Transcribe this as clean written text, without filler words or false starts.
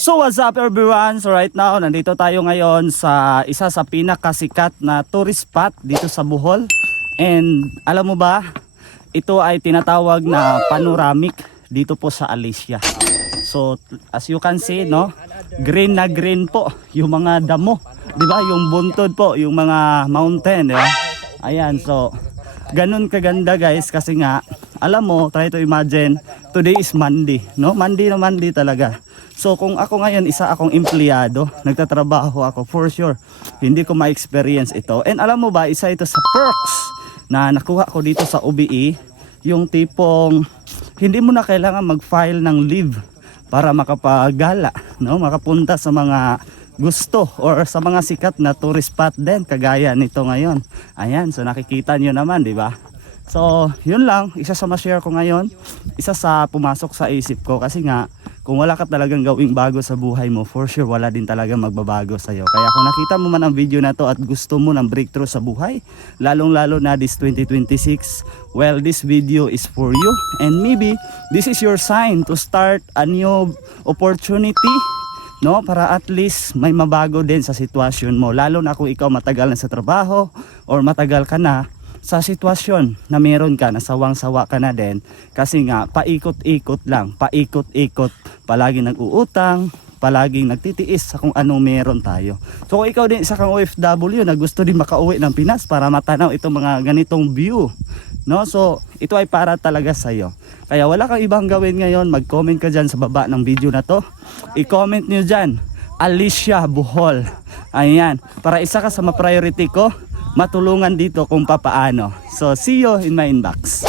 So what's up everyone? So right now, nandito tayo ngayon sa isa sa pinakasikat na tourist spot dito sa Bohol. And alam mo ba, ito ay tinatawag na panoramic dito po sa Alicia. So as you can see, no, green na green po yung mga damo, 'di ba? Yung buntod po, yung mga mountain, 'di ba? Ayan, so ganun kaganda guys, kasi nga alam mo, try to imagine, today is Monday, no? Monday na Monday talaga. So kung ako ngayon, isa akong empleyado, nagtatrabaho ako, for sure hindi ko ma-experience ito. And alam mo ba, isa ito sa perks na nakuha ko dito sa OBE, yung tipong hindi mo na kailangan mag-file ng leave para makapagala, no? Makapunta sa mga gusto or sa mga sikat na tourist spot din, kagaya nito ngayon. Ayan, so nakikita nyo naman, di ba? So yun lang, isa sa ma-share ko ngayon, isa sa pumasok sa isip ko, kasi nga kung wala ka talagang gawing bago sa buhay mo, for sure wala din talaga magbabago sa'yo. Kaya kung nakita mo man ang video na to at gusto mo ng breakthrough sa buhay, lalong lalo na this 2026, well, this video is for you. And maybe this is your sign to start a new opportunity, no, para at least may mabago din sa sitwasyon mo, lalo na kung ikaw matagal na sa trabaho or matagal ka na sa sitwasyon na meron ka, nasawang-sawa ka na din, kasi nga paikot-ikot lang, paikot-ikot, palaging nag-uutang, palaging nagtitiis sa kung anong meron tayo. So kung ikaw din isa kang OFW na gusto din makauwi ng Pinas para matanaw itong mga ganitong view, no, so ito ay para talaga sa'yo. Kaya wala kang ibang gawin ngayon, mag-comment ka dyan sa baba ng video na to, i-comment nyo dyan Alicia Bohol, ayan, para isa ka sa ma-priority ko, matulungan dito kung papaano. So see you in my inbox.